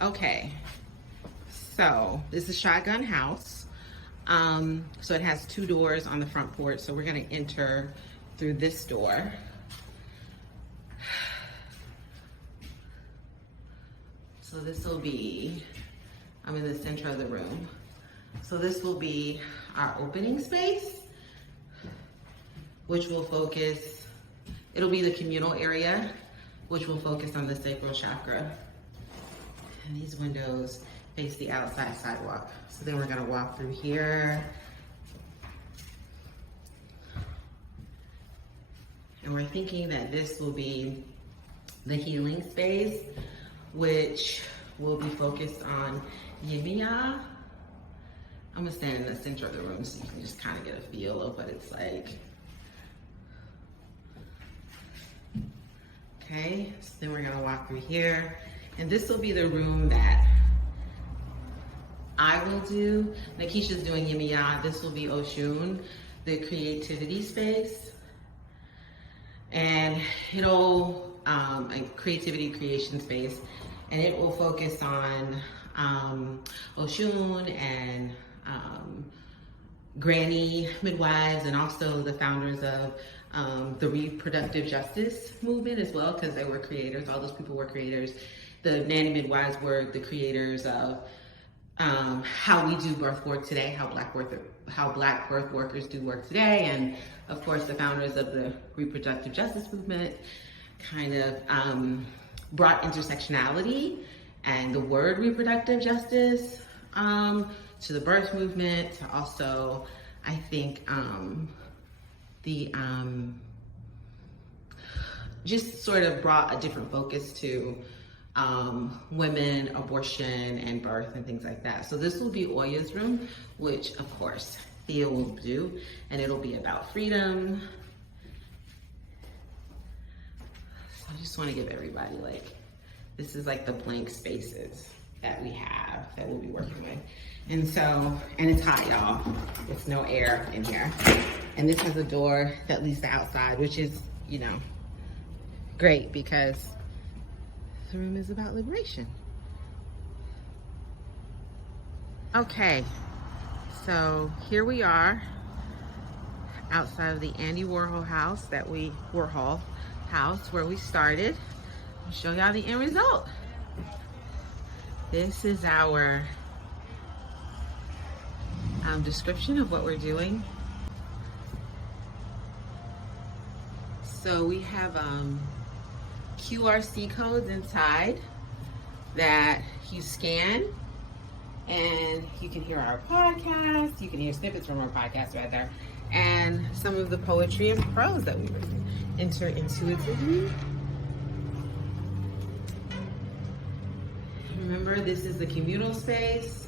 Okay, so this is Shotgun House. So it has two doors on the front porch. So we're gonna enter through this door. So this will be, I'm in the center of the room. So this will be our opening space, which will focus, it'll be the communal area, which will focus on the sacral chakra. And these windows face the outside sidewalk. So then we're gonna walk through here. And we're thinking that this will be the healing space, which will be focused on Yimiya. I'm gonna stand in the center of the room so you can just kind of get a feel of what it's like. Okay, so then we're gonna walk through here. And this will be the room that I will do. Nakisha's doing Yimiya. This will be Oshun, the creativity space. And it'll, a creativity creation space. And it will focus on Oshun and granny midwives, and also the founders of the reproductive justice movement as well, because they were creators. All those people were creators. The nanny midwives were the creators of how we do birth work today, how black birth workers do work today, and of course the founders of the reproductive justice movement kind of brought intersectionality and the word reproductive justice to the birth movement, to also, I think, just sort of brought a different focus to women, abortion, and birth, and things like that. So this will be Oya's room, which of course Thea will do, and it'll be about freedom. So I just want to give everybody, like, this is like the blank spaces that we have that we'll be working with. And so, and it's hot, y'all. There's no air in here. And this has a door that leads to outside, which is, you know, great because the room is about liberation. Okay, so here we are outside of the Andy Warhol house where we started. I'll show y'all the end result. This is our description of what we're doing. So we have QRC codes inside that you scan, and you can hear our podcast, you can hear snippets from our podcast rather, and some of the poetry and prose that we enter intuitively. Remember, this is the communal space.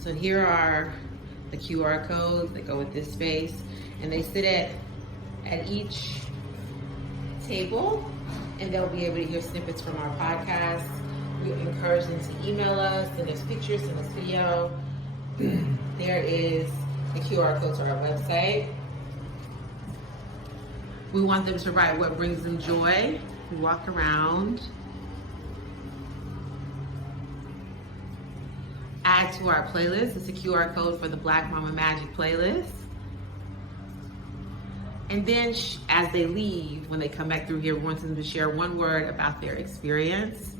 So here are the QR codes that go with this space, and they sit at each table, and they'll be able to hear snippets from our podcast. We encourage them to email us, send us pictures, send us video. There is a QR code to our website. We want them to write what brings them joy. We walk around. Add to our playlist. It's a QR code for the Black Mama Magic playlist. And then as they leave, when they come back through here, we want them to share one word about their experience.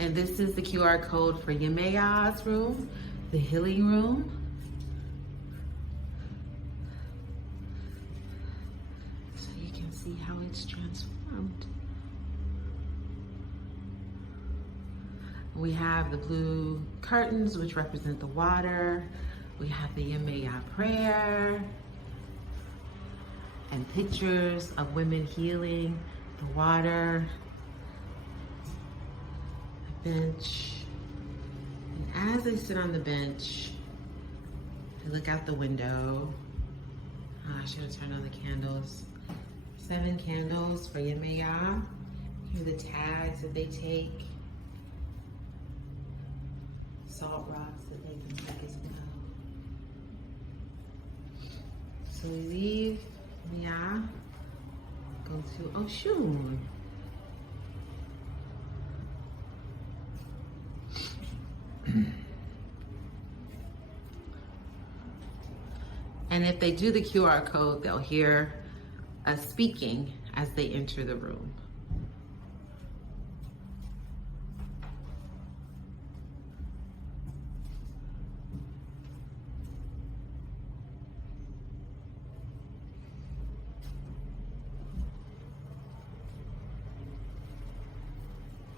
And this is the QR code for Yemeya's room, the healing room. So you can see how it's transformed. We have the blue curtains, which represent the water. We have the Yemeya prayer and pictures of women healing, the water, the bench. And as I sit on the bench, I look out the window. Oh, I should have turned on the candles. 7 candles for Yemeya. Here are the tags that they take. Salt rocks that they can take as well. So we leave, go go to Oshun. And if they do the QR code, they'll hear us speaking as they enter the room.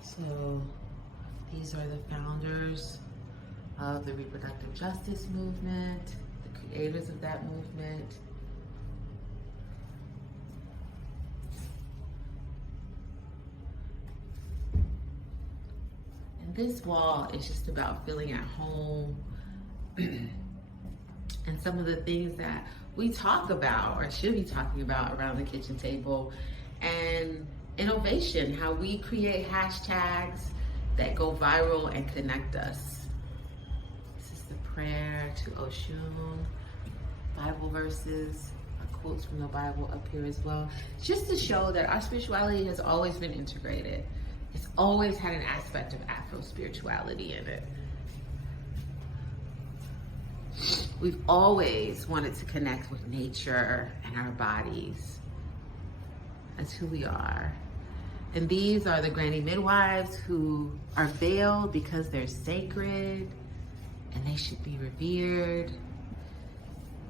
So these are the founders of the reproductive justice movement, the creators of that movement. And this wall is just about feeling at home and some of the things that we talk about or should be talking about around the kitchen table, and innovation, how we create hashtags that go viral and connect us. This is the prayer to Oshun, Bible verses, quotes from the Bible up here as well, just to show that our spirituality has always been integrated. It's always had an aspect of afro-spirituality in it. We've always wanted to connect with nature and our bodies. That's who we are. And these are the granny midwives who are veiled because they're sacred and they should be revered.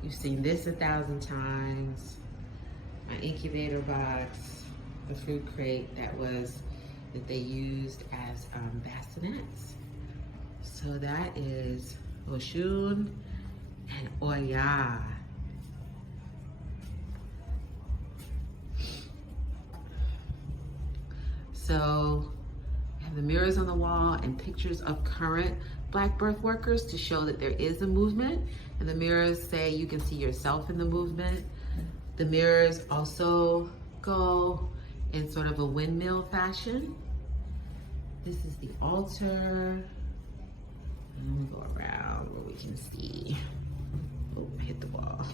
You've seen this 1,000 times. My incubator box, the fruit crate that they used as bassinets. So that is Oshun and Oya. So we have the mirrors on the wall and pictures of current Black birth workers to show that there is a movement. And the mirrors say you can see yourself in the movement. The mirrors also go in sort of a windmill fashion. This is the altar. And I'm gonna go around where we can see. Oh, I hit the wall.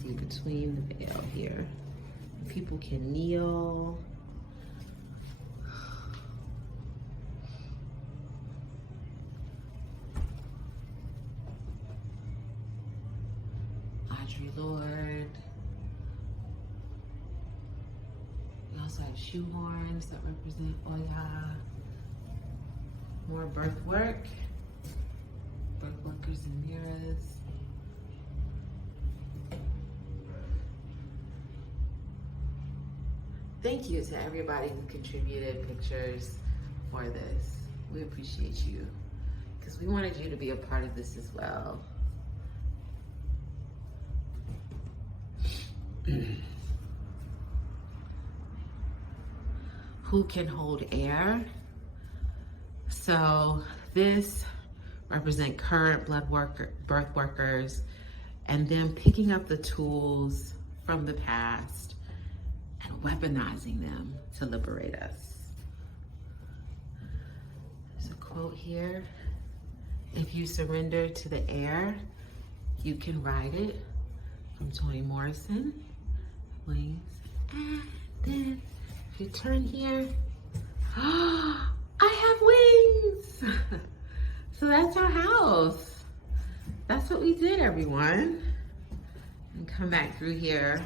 See between the veil here. People can kneel. Audrey Lord. We also have shoe horns that represent Oya. More birth work. Birth workers and mirrors. Thank you to everybody who contributed pictures for this. We appreciate you because we wanted you to be a part of this as well. Who can hold air? So this represents current birth workers and them picking up the tools from the past and weaponizing them to liberate us. There's a quote here. If you surrender to the air, you can ride it, from Toni Morrison. Wings. And then if you turn here, I have wings. So that's our house. That's what we did, everyone. And come back through here.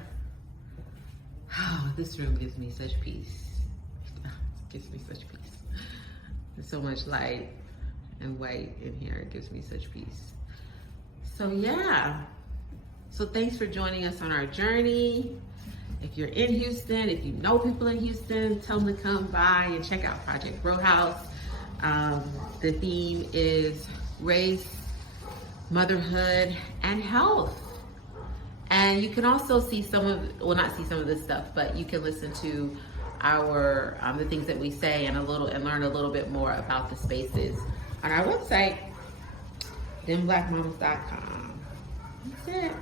Oh, this room gives me such peace. It gives me such peace. There's so much light and white in here. It gives me such peace. So yeah. So thanks for joining us on our journey. If you're in Houston, if you know people in Houston, tell them to come by and check out Project Row House. The theme is race, motherhood, and health. And you can also see some of, well, not see some of this stuff, but you can listen to our the things that we say and learn a little bit more about the spaces on our website, thenblackmamas.com. That's it.